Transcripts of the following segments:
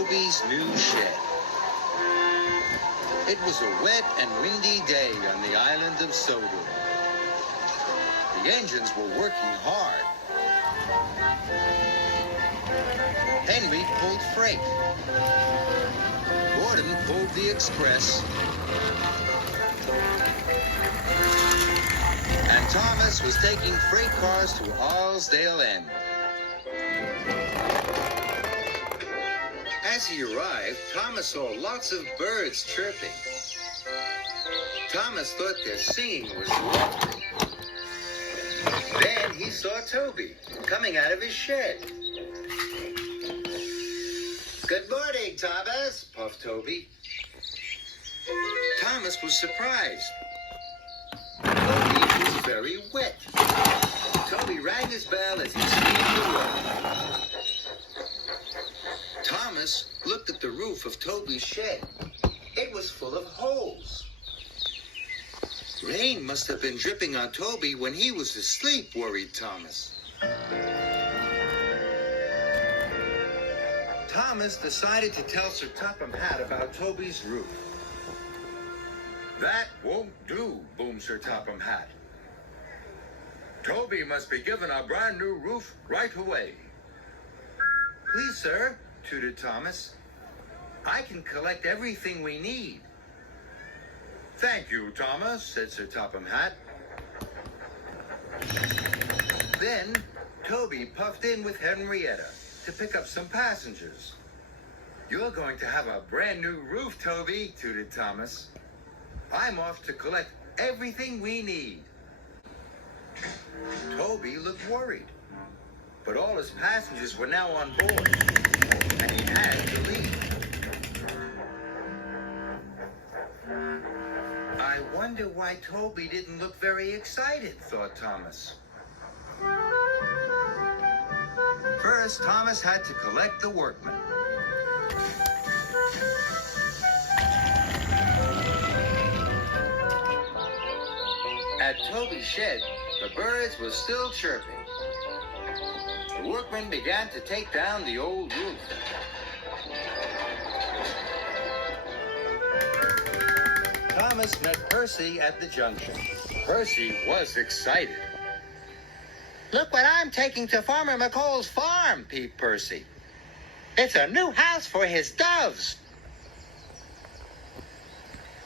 Toby's new shed. It was a wet and windy day on the island of Sodor. The engines were working hard. Henry pulled freight. Gordon pulled the express. And Thomas was taking freight cars to Allsdale End. As he arrived, Thomas saw lots of birds chirping. Thomas thought their singing was lovely. Then he saw Toby coming out of his shed. "Good morning, Thomas," puffed Toby. Thomas was surprised. Toby was very wet. Toby rang his bell as he steamed away. Thomas looked at the roof of Toby's shed. It was full of holes. Rain must have been dripping on Toby when he was asleep, worried Thomas. Thomas decided to tell Sir Topham Hatt about Toby's roof. "That won't do," boomed Sir Topham Hatt. "Toby must be given a brand new roof right away." "Please, sir," tooted Thomas. "I can collect everything we need." "Thank you, Thomas," said Sir Topham Hatt. Then Toby puffed in with Henrietta to pick up some passengers. "You're going to have a brand new roof, Toby," tooted Thomas. "I'm off to collect everything we need." Toby looked worried, but all his passengers were now on board, and he had to leave. "I wonder why Toby didn't look very excited," thought Thomas. First, Thomas had to collect the workmen. At Toby's shed, the birds were still chirping. The workmen began to take down the old roof. Thomas met Percy at the junction. Percy was excited. "Look what I'm taking to Farmer McColl's farm," peeped Percy. "It's a new house for his doves."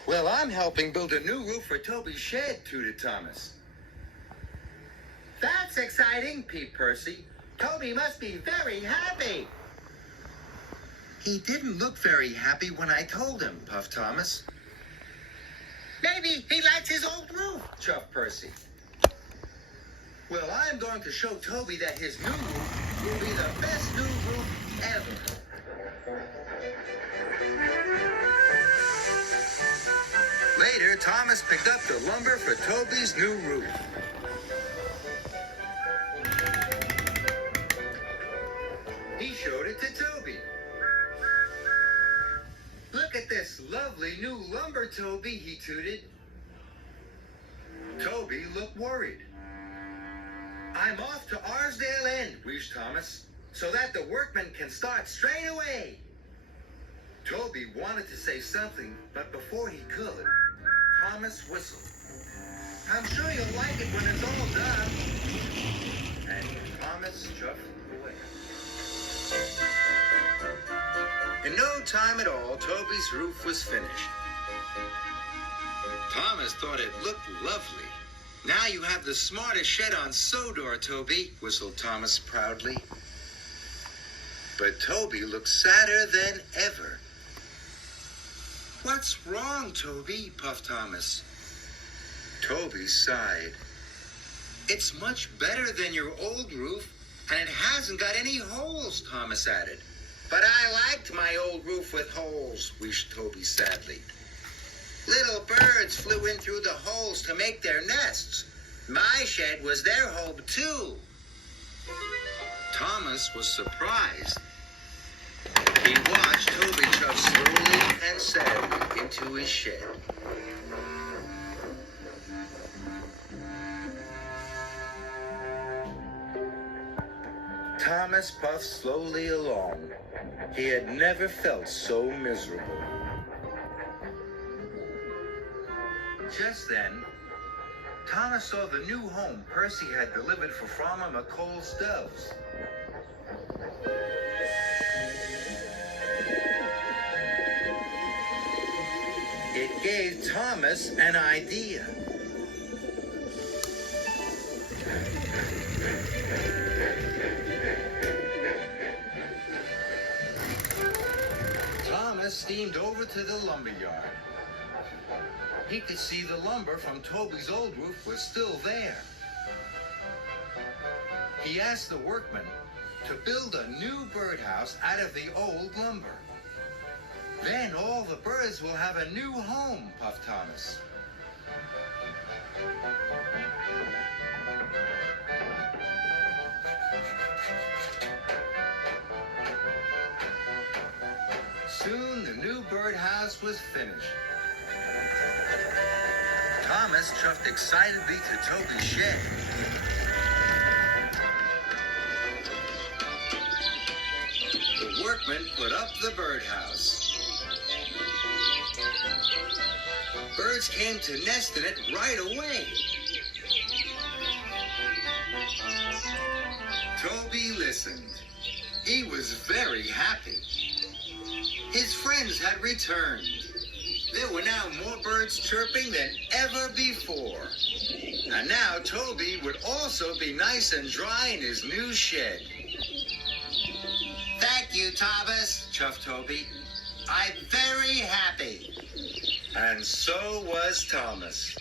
"Well, I'm helping build a new roof for Toby's shed," tooted Thomas. "That's exciting," peeped Percy. "Toby must be very happy." "He didn't look very happy when I told him," puffed Thomas. "Maybe he likes his old roof," chuffed Percy. "Well, I'm going to show Toby that his new roof will be the best new roof ever." Later, Thomas picked up the lumber for Toby's new roof. He showed it to Toby. "Look at this lovely new lumber, Toby," he tooted. Toby looked worried. "I'm off to Allsdale End," wheezed Thomas, "so that the workmen can start straight away." Toby wanted to say something, but before he could, Thomas whistled. "I'm sure you'll like it when it's all done." And Thomas chuffed away. In no time at all, Toby's roof was finished. Thomas thought it looked lovely. "Now you have the smartest shed on Sodor, Toby," whistled Thomas proudly. But Toby looked sadder than ever. "What's wrong, Toby?" puffed Thomas. Toby sighed. "It's much better than your old roof, and it hasn't got any holes," Thomas added. "But I liked my old roof with holes," wheezed Toby sadly. "Little birds flew in through the holes to make their nests. My shed was their home, too." Thomas was surprised. He watched Toby chuff slowly and sadly into his shed. Thomas puffed slowly along. He had never felt so miserable. Just then, Thomas saw the new home Percy had delivered for Farmer McColl's doves. It gave Thomas an idea. Thomas steamed over to the lumber yard. He could see the lumber from Toby's old roof was still there. He asked the workmen to build a new birdhouse out of the old lumber. Then all the birds will have a new home, puffed Thomas. Soon the new birdhouse was finished. Thomas chuffed excitedly to Toby's shed. The workmen put up the birdhouse. Birds came to nest in it right away. Toby listened. He was very happy. His friends had returned. There were now more birds chirping than ever before. And now Toby would also be nice and dry in his new shed. Thank you, Thomas, chuffed Toby. I'm very happy. And so was Thomas.